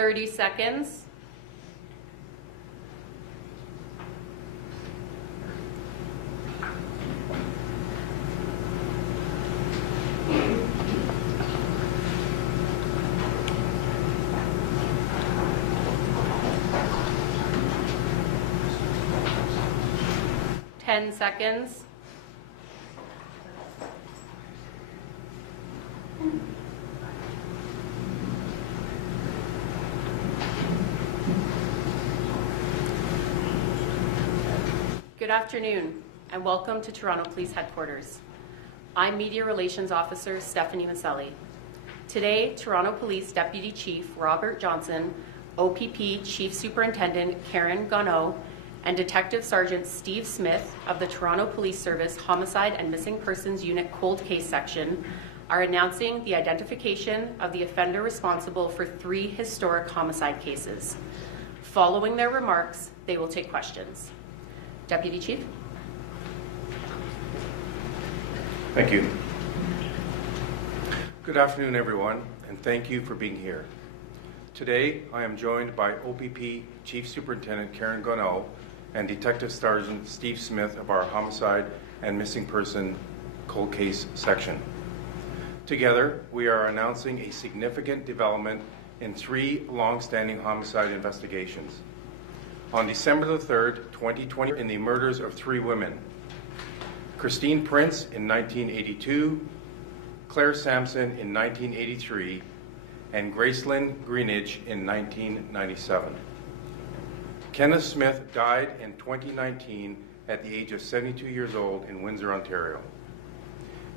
30 seconds. Ten seconds. Good afternoon, and welcome to Toronto Police Headquarters. I'm Media Relations Officer Stephanie Maselli. Today, Toronto Police Deputy Chief Robert Johnson, OPP Chief Superintendent Karen Gonneau, and Detective Sergeant Steve Smith of the Toronto Police Service Homicide and Missing Persons Unit Cold Case Section are announcing the identification of the offender responsible for 3 historic homicide cases. Following their remarks, they will take questions. Deputy Chief. Thank you. Good afternoon, everyone, and thank you for being here. Today, I am joined by OPP Chief Superintendent Karen Gonneau and Detective Sergeant Steve Smith of our Homicide and Missing Person Cold Case Section. Together, we are announcing a significant development in 3 long-standing homicide investigations. On December the 3rd, 2020, in the murders of 3 women, Christine Prince in 1982, Claire Sampson in 1983, and Gracelyn Greenidge in 1997. Kenneth Smith died in 2019 at the age of 72 years old in Windsor, Ontario.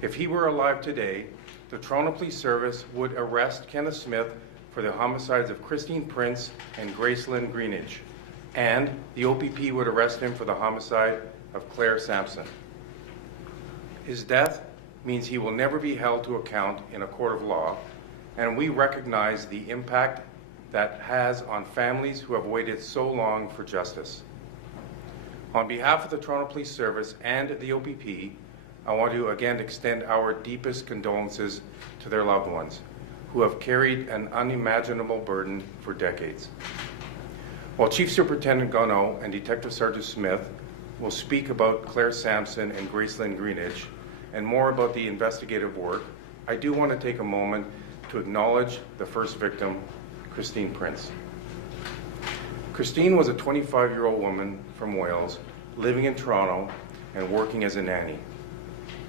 If he were alive today, the Toronto Police Service would arrest Kenneth Smith for the homicides of Christine Prince and Gracelyn Greenidge, and the OPP would arrest him for the homicide of Claire Sampson. His death means he will never be held to account in a court of law, and we recognize the impact that has on families who have waited so long for justice. On behalf of the Toronto Police Service and the OPP, I want to again extend our deepest condolences to their loved ones, who have carried an unimaginable burden for decades. While Chief Superintendent Gonneau and Detective Sergeant Smith will speak about Claire Sampson and Gracelyn Greenidge and more about the investigative work, I do want to take a moment to acknowledge the first victim, Christine Prince. Christine was a 25-year-old woman from Wales living in Toronto and working as a nanny.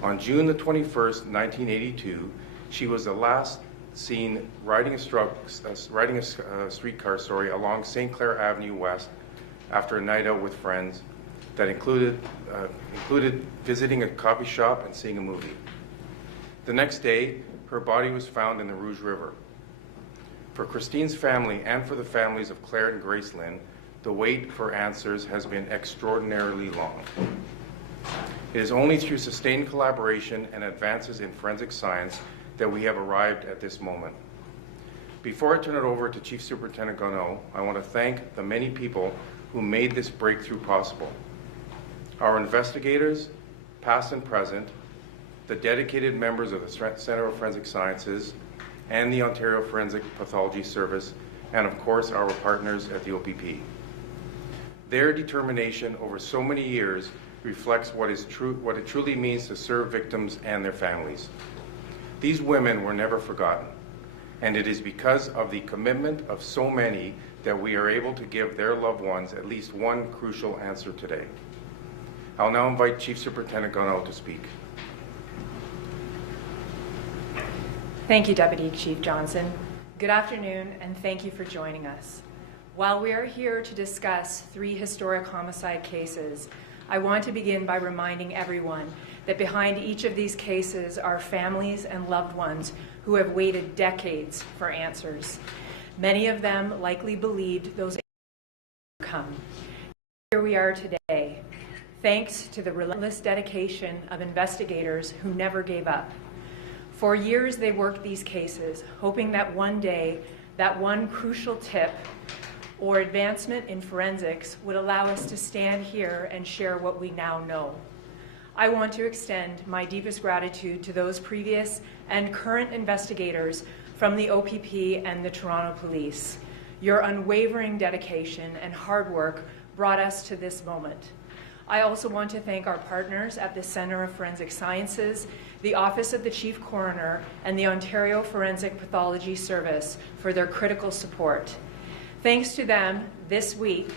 On June the 21st, 1982, she was the last seen riding a streetcar along St. Clair Avenue West after a night out with friends that included visiting a coffee shop and seeing a movie. The next day, her body was found in the Rouge River. For Christine's family and for the families of Claire and Gracelyn, the wait for answers has been extraordinarily long. It is only through sustained collaboration and advances in forensic science that we have arrived at this moment. Before I turn it over to Chief Superintendent Gonneau, I want to thank the many people who made this breakthrough possible. Our investigators, past and present, the dedicated members of the Centre of Forensic Sciences, and the Ontario Forensic Pathology Service, and of course our partners at the OPP. Their determination over so many years reflects what it truly means to serve victims and their families. These women were never forgotten, and it is because of the commitment of so many that we are able to give their loved ones at least one crucial answer today. I'll now invite Chief Superintendent Gonneau to speak. Thank you, Deputy Chief Johnson. Good afternoon, and thank you for joining us. While we are here to discuss 3 historic homicide cases, I want to begin by reminding everyone that behind each of these cases are families and loved ones who have waited decades for answers. Many of them likely believed those answers would come. Here we are today, thanks to the relentless dedication of investigators who never gave up. For years, they worked these cases, hoping that one day, that one crucial tip or advancement in forensics would allow us to stand here and share what we now know. I want to extend my deepest gratitude to those previous and current investigators from the OPP and the Toronto Police. Your unwavering dedication and hard work brought us to this moment. I also want to thank our partners at the Centre of Forensic Sciences, the Office of the Chief Coroner, and the Ontario Forensic Pathology Service for their critical support. Thanks to them, this week,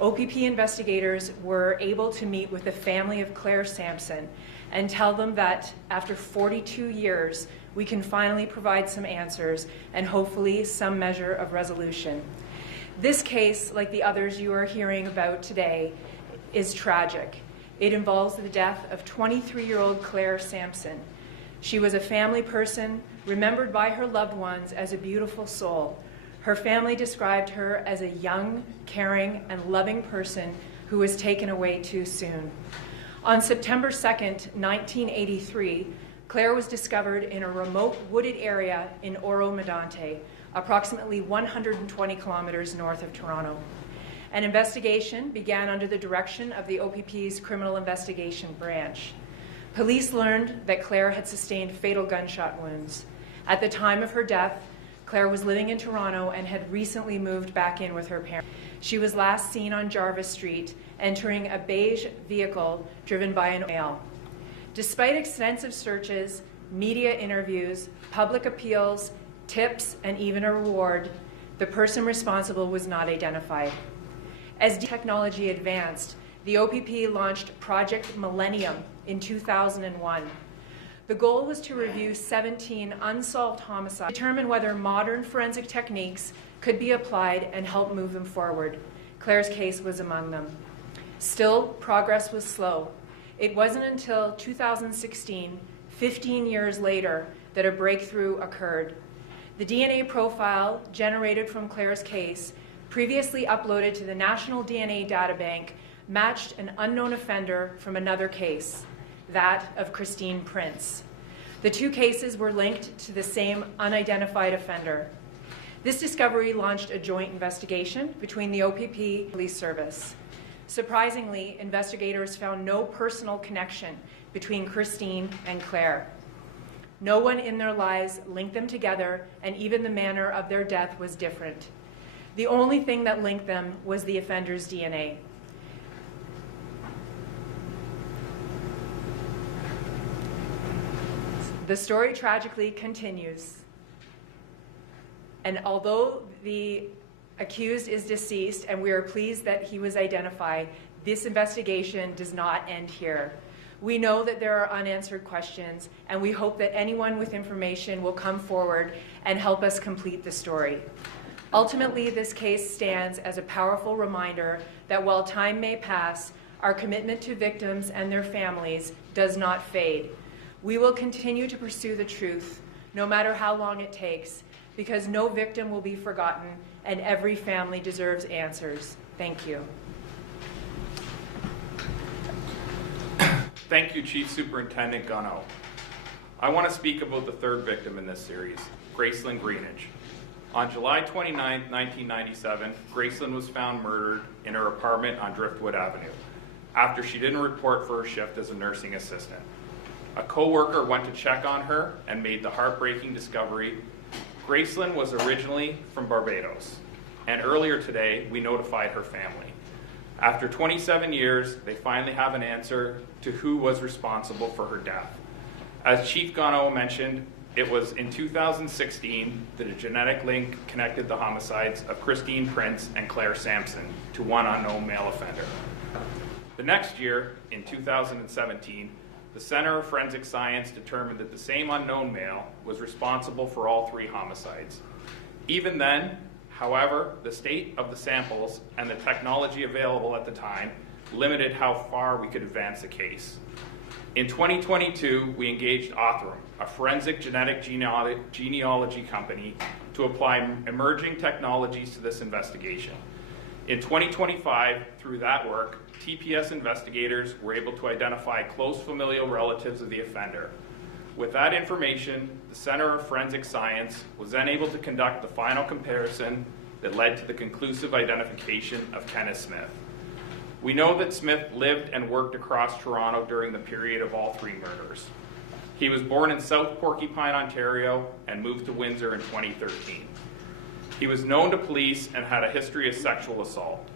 OPP investigators were able to meet with the family of Claire Sampson and tell them that after 42 years, we can finally provide some answers and hopefully some measure of resolution. This case, like the others you are hearing about today, is tragic. It involves the death of 23-year-old Claire Sampson. She was a family person, remembered by her loved ones as a beautiful soul. Her family described her as a young, caring, and loving person who was taken away too soon. On September 2nd, 1983, Claire was discovered in a remote wooded area in Oro-Medonte, approximately 120 kilometers north of Toronto. An investigation began under the direction of the OPP's Criminal Investigation Branch. Police learned that Claire had sustained fatal gunshot wounds. At the time of her death, Claire was living in Toronto and had recently moved back in with her parents. She was last seen on Jarvis Street, entering a beige vehicle driven by an male. Despite extensive searches, media interviews, public appeals, tips, and even a reward, the person responsible was not identified. As technology advanced, the OPP launched Project Millennium in 2001. The goal was to review 17 unsolved homicides, determine whether modern forensic techniques could be applied and help move them forward. Claire's case was among them. Still, progress was slow. It wasn't until 2016, 15 years later, that a breakthrough occurred. The DNA profile generated from Claire's case, previously uploaded to the National DNA Databank, matched an unknown offender from another case, that of Christine Prince. The two cases were linked to the same unidentified offender. This discovery launched a joint investigation between the OPP Police Service. Surprisingly, investigators found no personal connection between Christine and Claire. No one in their lives linked them together, and even the manner of their death was different. The only thing that linked them was the offender's DNA. The story tragically continues. And although the accused is deceased and we are pleased that he was identified, this investigation does not end here. We know that there are unanswered questions, and we hope that anyone with information will come forward and help us complete the story. Ultimately, this case stands as a powerful reminder that while time may pass, our commitment to victims and their families does not fade. We will continue to pursue the truth, no matter how long it takes, because no victim will be forgotten and every family deserves answers. Thank you. Thank you, Chief Superintendent Gunno. I want to speak about the third victim in this series, Gracelyn Greenidge. On July 29, 1997, Gracelyn was found murdered in her apartment on Driftwood Avenue after she didn't report for her shift as a nursing assistant. A co-worker went to check on her and made the heartbreaking discovery. Gracelyn was originally from Barbados, and earlier today, we notified her family. After 27 years, they finally have an answer to who was responsible for her death. As Chief Gunno mentioned, it was in 2016 that a genetic link connected the homicides of Christine Prince and Claire Sampson to one unknown male offender. The next year, in 2017, the Centre of Forensic Science determined that the same unknown male was responsible for all three homicides. Even then, however, the state of the samples and the technology available at the time limited how far we could advance the case. In 2022, we engaged Othram, a forensic genetic genealogy company, to apply emerging technologies to this investigation. In 2025, through that work, TPS investigators were able to identify close familial relatives of the offender. With that information, the Centre of Forensic Science was then able to conduct the final comparison that led to the conclusive identification of Kenneth Smith. We know that Smith lived and worked across Toronto during the period of all three murders. He was born in South Porcupine, Ontario, and moved to Windsor in 2013. He was known to police and had a history of sexual assault.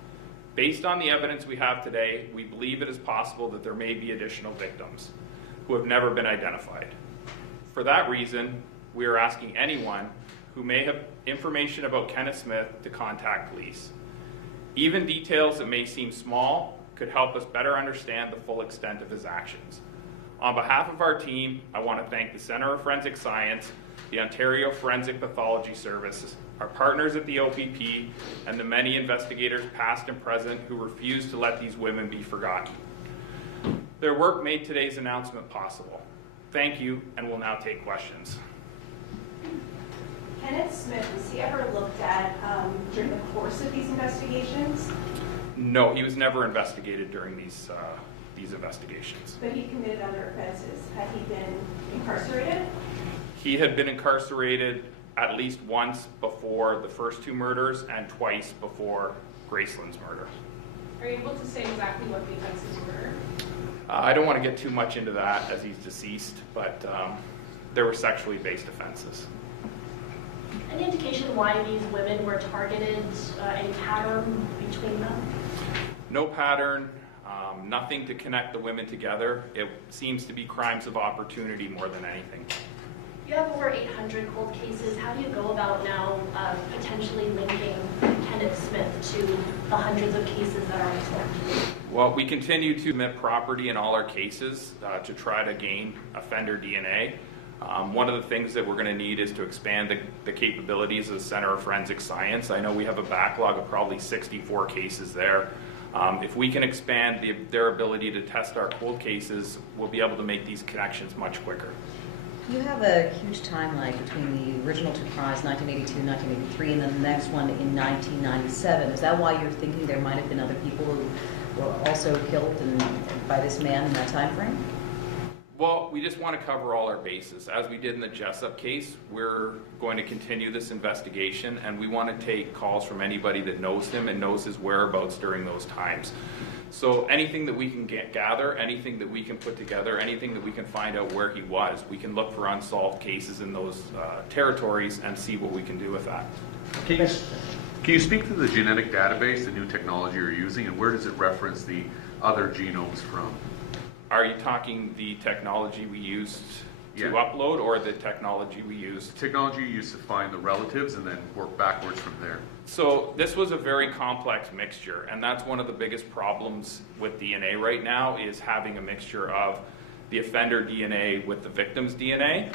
Based on the evidence we have today, we believe it is possible that there may be additional victims who have never been identified. For that reason, we are asking anyone who may have information about Kenneth Smith to contact police. Even details that may seem small could help us better understand the full extent of his actions. On behalf of our team, I want to thank the Centre of Forensic Science, the Ontario Forensic Pathology Service, our partners at the OPP, and the many investigators past and present who refuse to let these women be forgotten. Their work made today's announcement possible. Thank you, and we'll now take questions. Kenneth Smith, was he ever looked at during the course of these investigations? No, he was never investigated during these investigations. But he committed other offenses. Had he been incarcerated? He had been incarcerated at least once before the first two murders and twice before Graceland's murder. Are you able to say exactly what the offenses were? I don't want to get too much into that as he's deceased, but there were sexually based offenses. Any indication why these women were targeted? Any pattern between them? No pattern, nothing to connect the women together. It seems to be crimes of opportunity more than anything. You have over 800 cold cases. How do you go about now potentially linking Kenneth Smith to the hundreds of cases that are unsolved? Well, we continue to submit property in all our cases to try to gain offender DNA. One of the things that we're going to need is to expand the capabilities of the Centre of Forensic Science. I know we have a backlog of probably 64 cases there. If we can expand their ability to test our cold cases, we'll be able to make these connections much quicker. You have a huge timeline between the original two crimes, 1982 and 1983, and then the next one in 1997. Is that why you're thinking there might have been other people who were also killed by this man in that time frame? Well, we just want to cover all our bases. As we did in the Jessup case, we're going to continue this investigation, and we want to take calls from anybody that knows him and knows his whereabouts during those times. So anything that we can gather, anything that we can put together, anything that we can find out where he was, we can look for unsolved cases in those territories and see what we can do with that. Can you speak to the genetic database, the new technology you're using, and where does it reference the other genomes from? Are you talking the technology we used to upload, or the technology we used? Technology you used to find the relatives and then work backwards from there. So this was a very complex mixture, and that's one of the biggest problems with DNA right now, is having a mixture of the offender DNA with the victim's DNA.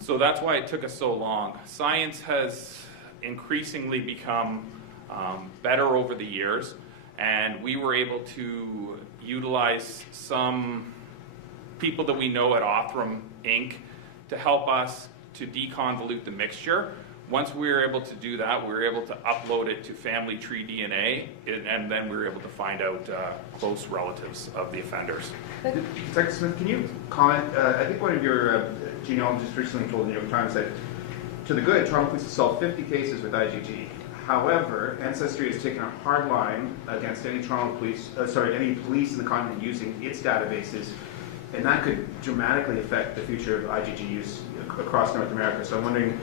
So that's why it took us so long. Science has increasingly become better over the years, and we were able to utilize some people that we know at Othram Inc. to help us to deconvolute the mixture. Once we were able to do that, we were able to upload it to family tree DNA, and then we were able to find out close relatives of the offenders. Detective Smith, can you comment? I think one of your genealogists recently told the New York Times that, to the good, Toronto Police have solved 50 cases with IgG. However, Ancestry has taken a hard line against any any police in the continent using its databases, and that could dramatically affect the future of IgG use across North America. So I'm wondering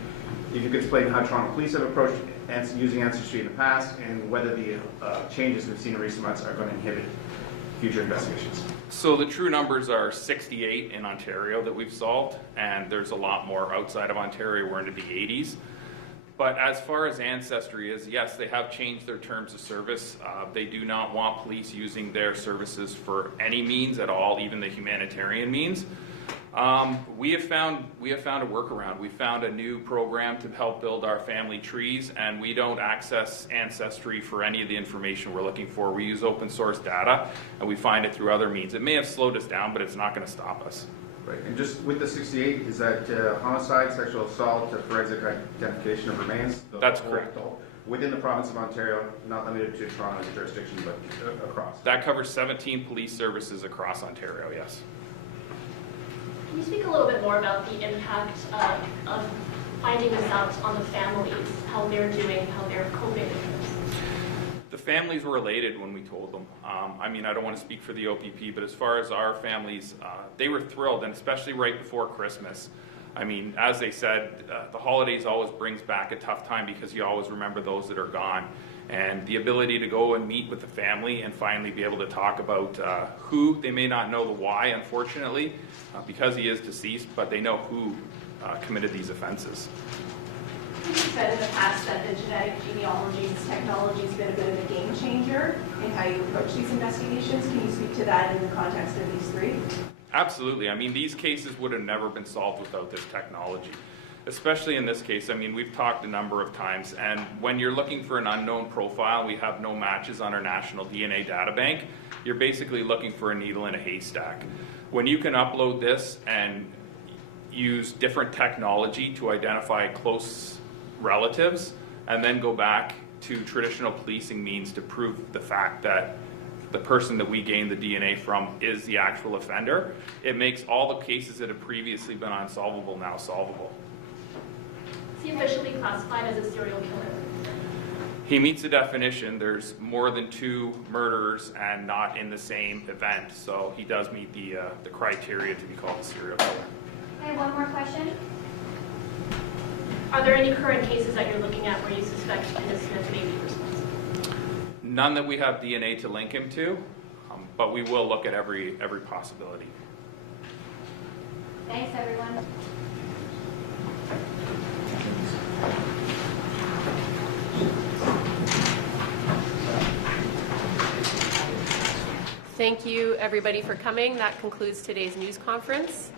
if you could explain how Toronto Police have approached using Ancestry in the past, and whether the changes we've seen in recent months are going to inhibit future investigations. So the true numbers are 68 in Ontario that we've solved, and there's a lot more outside of Ontario. We're into the 80s. But as far as Ancestry is, yes, they have changed their terms of service. They do not want police using their services for any means at all, even the humanitarian means. We have found a workaround. We found a new program to help build our family trees, and we don't access Ancestry for any of the information we're looking for. We use open source data, and we find it through other means. It may have slowed us down, but it's not going to stop us. Right, and just with the 68, is that homicide, sexual assault, forensic identification of remains? That's correct. Within the province of Ontario, not limited to Toronto as a jurisdiction, but across? That covers 17 police services across Ontario, yes. Can you speak a little bit more about the impact of finding this out on the families, how they're doing, how they're coping with this? The families were elated when we told them. I mean, I don't want to speak for the OPP, but as far as our families, they were thrilled, and especially right before Christmas. I mean, as they said, the holidays always brings back a tough time because you always remember those that are gone. And the ability to go and meet with the family and finally be able to talk about who, they may not know the why, unfortunately, because he is deceased, but they know who committed these offenses. You said in the past that the genetic genealogy technology has been a bit of a game changer in how you approach these investigations. Can you speak to that in the context of these three? Absolutely. I mean, these cases would have never been solved without this technology. Especially in this case, I mean, we've talked a number of times, and when you're looking for an unknown profile, we have no matches on our national DNA data bank, you're basically looking for a needle in a haystack. When you can upload this and use different technology to identify close relatives, and then go back to traditional policing means to prove the fact that the person that we gained the DNA from is the actual offender, it makes all the cases that have previously been unsolvable now solvable. Is he officially classified as a serial killer? He meets the definition. There's more than 2 murders and not in the same event, so he does meet the criteria to be called a serial killer. I have one more question. Are there any current cases that you're looking at where you suspect Kenneth Smith may be responsible? None that we have DNA to link him to, but we will look at every possibility. Thanks, everyone. Thank you, everybody, for coming. That concludes today's news conference.